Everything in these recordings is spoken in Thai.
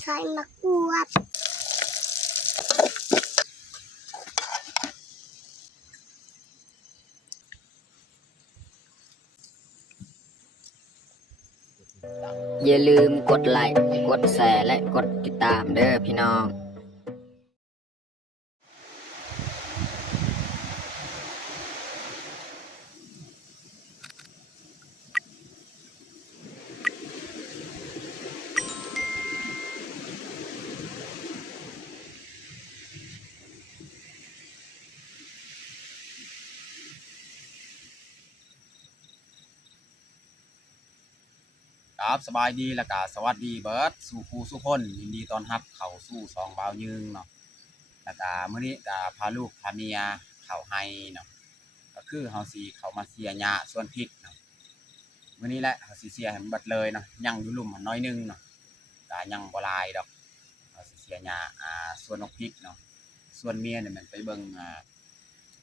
ใส่มะกรูดอย่าลืมกดไลค์กดแชร์และกดติดตามเด้อพี่น้องครับสบายดีแล้วก็สวัสดีเบิร์ดสู่ครูสู่คนยินดีต้อนรับเข้าสู่สองบ่าวยืงเนาะแล้วก็มื้อนี้ก็พาลูกพาเมียเข้าให้เนาะก็คือเฮาสิเข้ามาเสียหญ้าสวนพริกเนาะมื้อนี้แหละเฮาสิเสียให้มันเบิดเลยเนาะยังอยู่ลุ่มน้อยนึงเนาะก็ยังบ่หลายดอกเฮาสิเสียหญ้าสวนนกพริกเนาะส่วนเมียเนี่ยมันไปเบิ่ง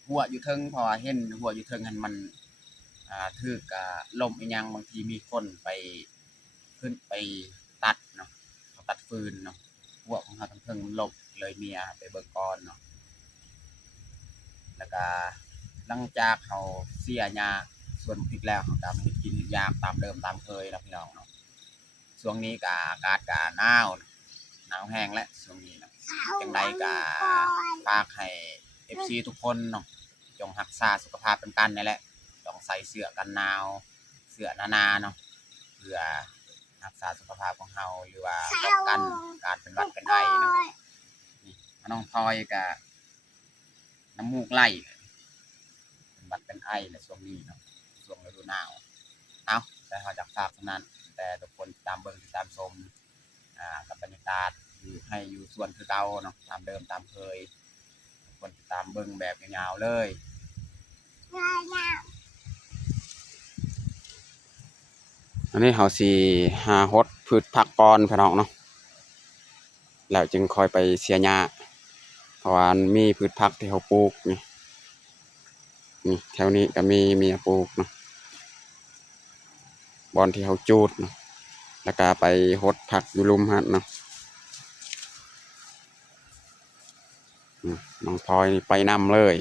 หัวอยู่เทิงเพราะว่าเห็นหัวอยู่เทิงหันมันถูกล่มอีหยังบางทีมีคนไปขึ้นไปตัดเนาะเขาตัดฟืนเนาะพวกของเขาทั้งเพิ่งลบเลยเมียไปเบิกก่อนเนาะแล้วก็หลังจากเขาเสียหญ้าส่วนพริกแล้วเขาตามกินยากตามเดิมตามเคยนะพี่น้องเนาะช่วงนี้ก็อากาศก็หนาวแห้งและช่วงนี้เนาะจังใดก็ฝากให้ FC ทุกคนเนาะจงรักษาสุขภาพเป็นกันนี่แหละต้องใส่เสื้อกันหนาวเสื้อหนาๆเนาะเพื่อรักษาสุขภาพของเราหรือว่าป้องกันการเป็นหวัดเป็นไอเนาะนี่น้องพลอยกับน้ำมูกไหลเป็นหวัดเป็นไอในช่วงนี้เนาะช่วงฤดูหนาวเอาแต่เราจากฝากเท่านั้นแต่ทุกคนตามเบิ่งตามชมกับบรรยากาศอยู่ส่วนคือเก่าเนาะตามเดิมตามเคยทุกคนตามเบิ่งแบบยาวๆเลยอันนี้เขาสิหาฮดพืชผักก่อนพี่น้องเนาะแล้วจึงค่อยไปเสียหญ้าเพราะว่ามีพืชผักที่เขาปลูกนี่แถวนี้ก็มีปลูกเนาะบอนที่เขาจูดเนาะแล้วก็ไปฮดผักอยู่ลุมฮะเนาะน้องพลอยไปนำเลย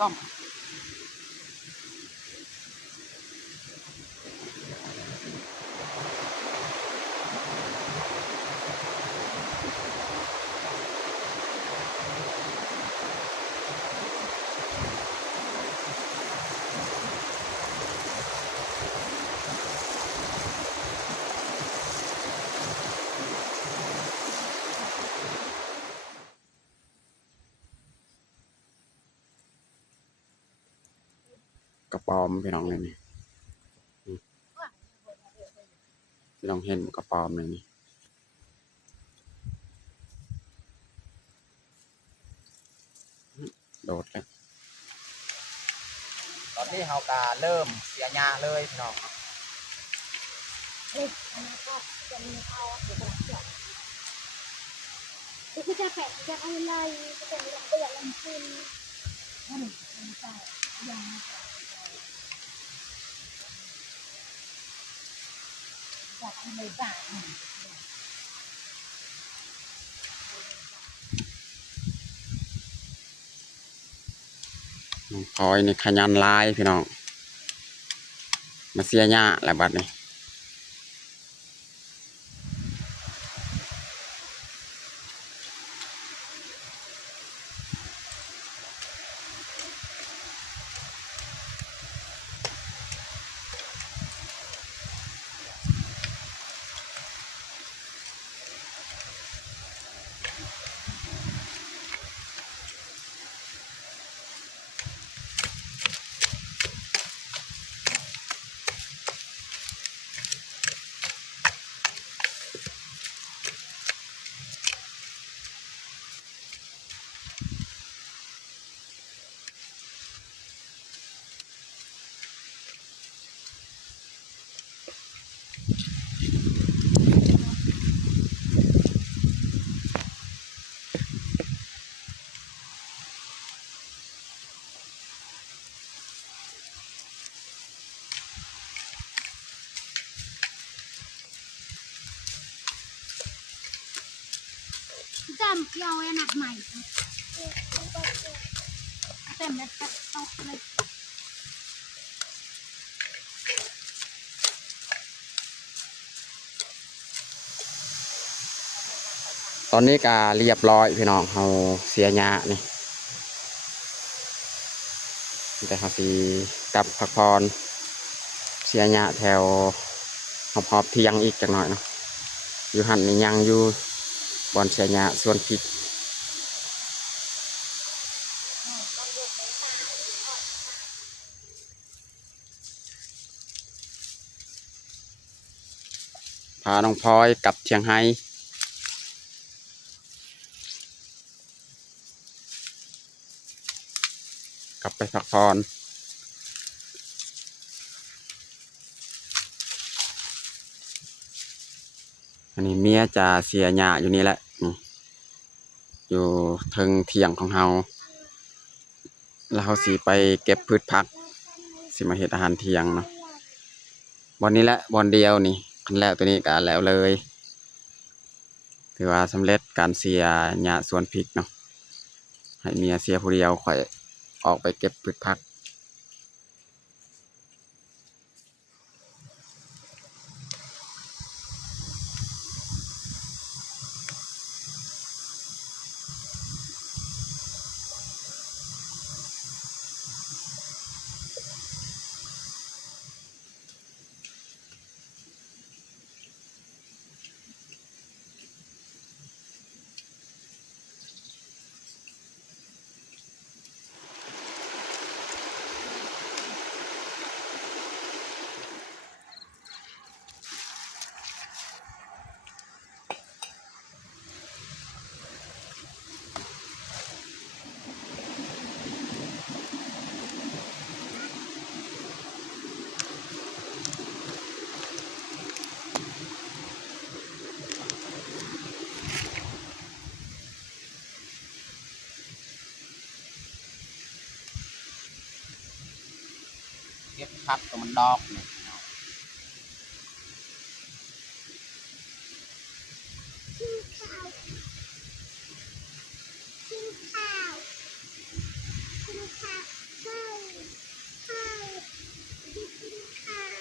ต้อมกระป๋อมพี่น้องเลยนี่พี่น้องเห็นกระป๋อมเลยนี่โดดแล้วตอนนี้เขาก็เริ่มเสียหญ้าเลยพี่น้องก็จะแปะจะอะไรจะเป็นอะไรก็อย่างนั้นขึ้นนั่นมันใส่ยังจากอะไรบ้างน้องพลอยนี่ขยันหลายพี่น้องมาเสียหญ้าแล้วบัดนี้ มเกี่ยวไอ้หนักใหม่เต็มแล้วตกเลย ตอนนี้ก็เรียบร้อยพี่น้องเขาเสียหญ้านี่แต่เขาสิกลับพักผ่อนเสียหญ้าแถวหอบๆเที่ยงอีกจักหน่อยเนาะอยู่หันนี่ยังอยู่บอนเสียหญ้าส่วนพริกพาน้องพลอยกลับเชียงไฮ้กลับไปพักผ่อนอันนี้เมียจะเสียหญ้าอยู่นี่แหละนี่อยู่เทิงเที่ยงของเฮาแล้วเขาสิไปเก็บพืชผักสิมาเฮ็ดอาหารเที่ยงเนาะบอนนี้แหละบอนเดียวนี่คันแล้วตัวนี้ก็แล้วเลยถือว่าสำเร็จการเสียหญ้าสวนพริกเนาะให้เมียเสียผู้เดียวข่อยออกไปเก็บพืชผักเก็บผักตัวมันดอกนี่ กินข้าวกินข้าวกินข้าวข้าวข้าวกินข้าว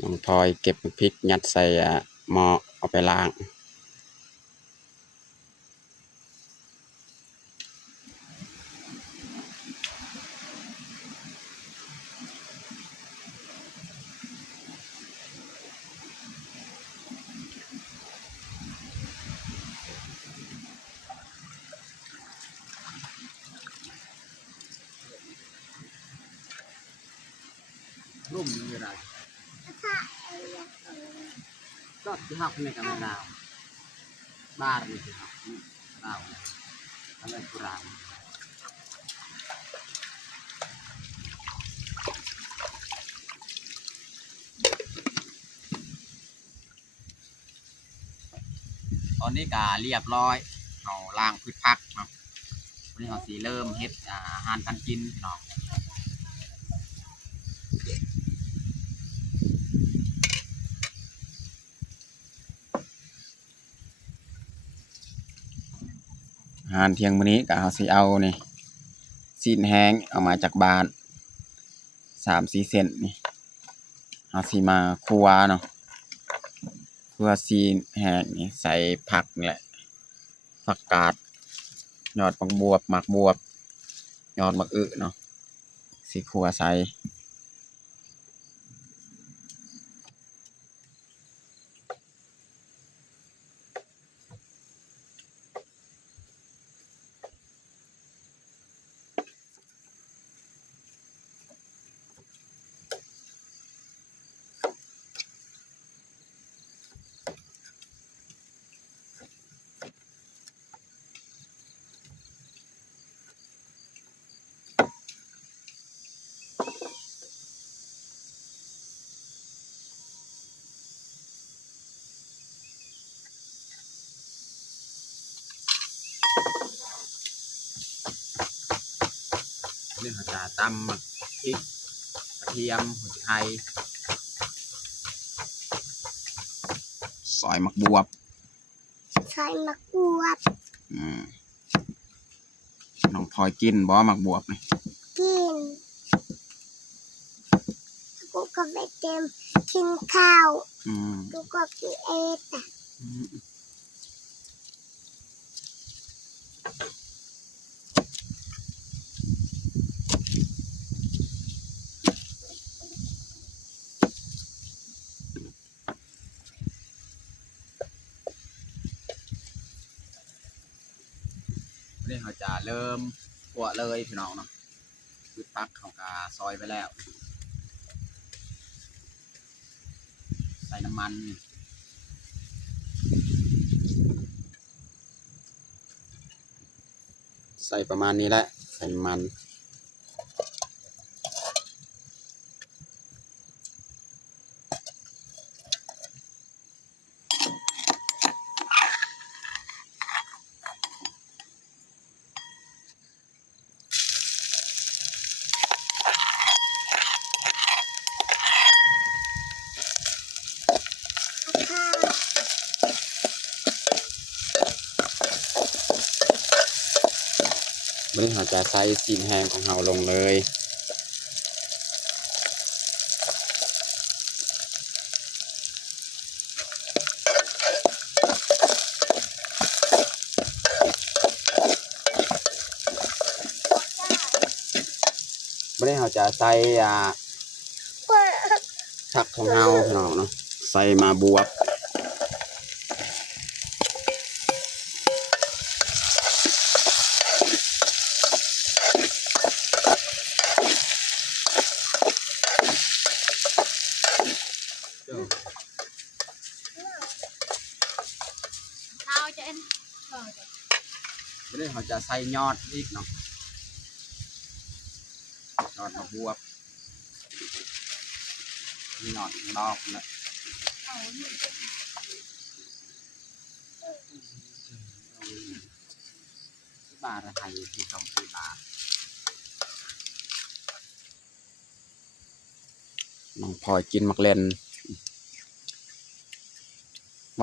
น้องพลอยเก็บพริกยัดใส่หม้อเอาไปล้างรุ่มอยู่ไรก็ที่หักในกันดาวบ้านนี่ที่หักดาวอะไรกุรานตอนนี้ก็เรียบร้อยเราล้างพืชผักเนาะวันนี้เราสีเริ่มเฮ็ดอาหารการกินพี่น้องอาหารเที่ยงมื้อนี้ก็เอาสิเอานี่ซีนแห้งเอามาจากบ้าน3-4 เส้นนี่เอาสิมาคั่วเนาะคั่วซีนแห้งนี่ใส่ผักนี่แหละผักกาดยอดผักบวบหมากบวบยอดมะอึเนาะสิคั่วใส่ นี่เขาจะตำมักพริกกระเทียมหัวไทยซอยมักบวบ ใส่มะกรูด น้องพลอยกินบ่มักบวบนี่ กินกูก็ไปเต็มกินข้าว กูก็กินเอสอ่ะ นี่เขาจะเริ่มขั่วเลยพี่น้องเนาะคือพักเขากาซอยไปแล้ว ใส่น้ำมันใส่ประมาณนี้แหละใส่น้ำมันวันนี้เราจะใส่ซีนแห้งของเราลงเลยวันนี้เราจะใส่ผักของเราพี่น้องเนาะใส่มาบวบวันนี้เราจะใส่ยอดอีกเนาะยอดบวบยอดดอกนะบาทไทยที่ต้องซื้อบาทน้องพลอยกินมักเล่น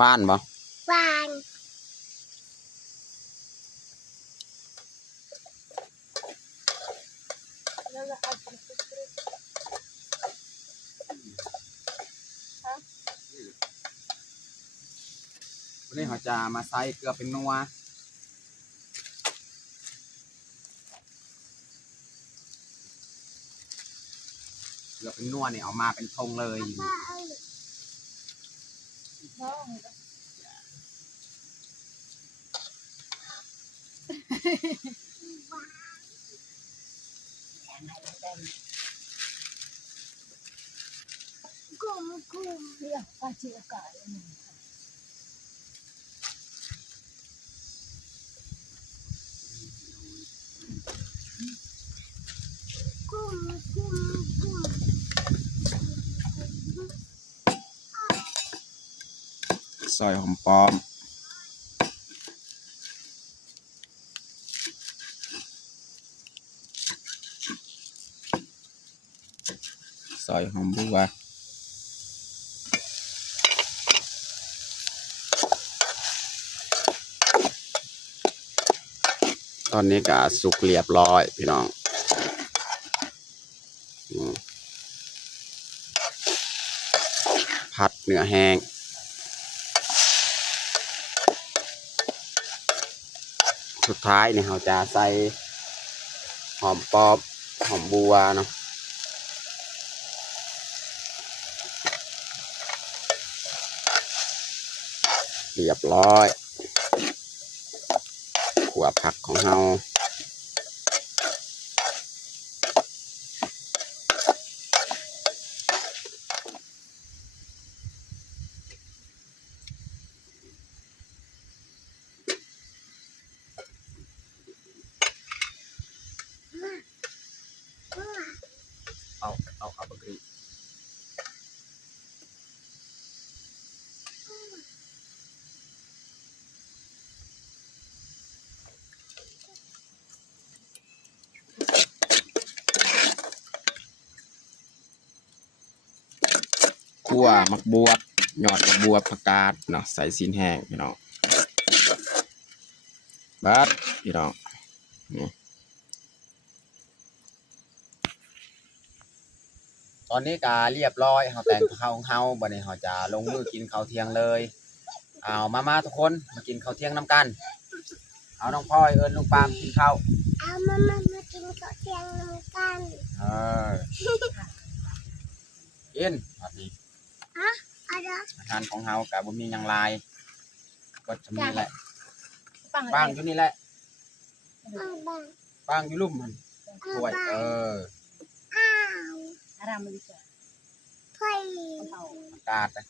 ว่านบ่ หวาน วันนี้เราจะมาใส่เกลือเป็นนัวเกลือเป็นนัวเนี่ยเอามาเป็นทงเลย กุ้มกุ้ม เรียกอาชีพกายหนึ่ง กุ้มกุ้มกุ้ม ซอยหอมป้อมซอยหอมบัวตอนนี้ก็สุกเรียบร้อยพี่น้องผัดเนื้อแห้งสุดท้ายเนี่ยเราจะใส่หอมปอบหอมบัวเนาะเรียบร้อยขั่วผักของเราเอาบะกรี วมักบวบยอดกับบวบผักกาดเนาะใส่ซีนแห้งพี่น้องบัดพี่น้องนี่ ตอนนี้ก็เรียบร้อยเฮาแต่งข้าวของเฮาบัดนี้เฮาจะลงมือกินข้าวเที่ยงเลยเอามาทุกคนมากินข้าวเที่ยงนํกันเอาน้องพลอยเอิ้นลุงปามกินข้าว เอามากินข้าวเที่ยงนำกัน เออกินบัดนี้ เอาเด้อ อาหารของเฮาก็บ่มีหยังหลายก็จะมีแหละ ปัง วางอยู่นี่แหละ เอาบ้าง วางอยู่ลุ่มมัน เอา ถ้วย บ้าง อ้าว อารามมันจะ ถ้วย อากาศนะ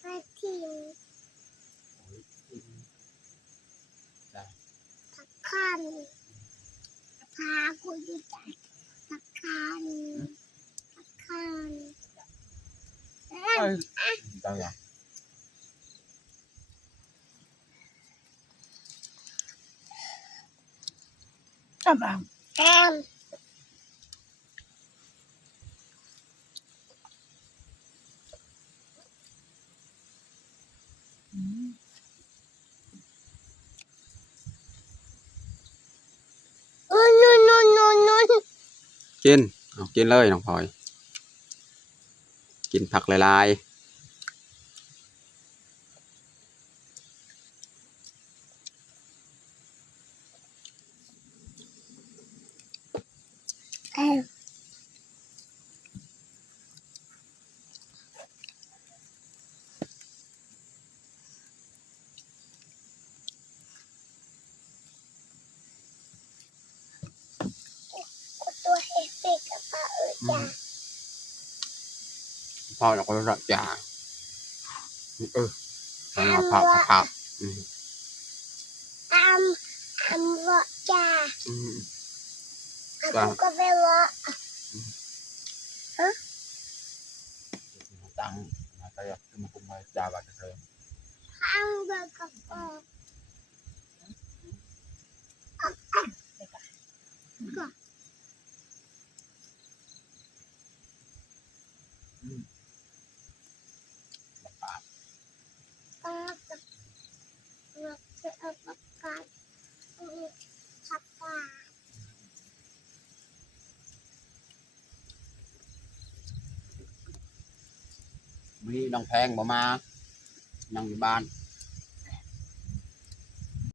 ถ้วยทิ้งผักคันพากูอยู่ใจผักคันผักคัน เอ้ยจังหวะ ปังปัง แอน นู่น กินเอากินเลยน้องพลอยกินผักหลาย แอนตัวเอฟเฟกต์กับปลาจ้า ๆพ่อเราก็รักจ่าเอาผักอัมวะจ้าakuก็ไปวะ ตังมาตายขึ้นมาคุมมาจาบาดเจ็บ อัมเบอร์กับปอ ปลากับเราจะเอาปากกาผักกาด มื้อนี้น้องแพงบ่มานั่งอยู่บ้าน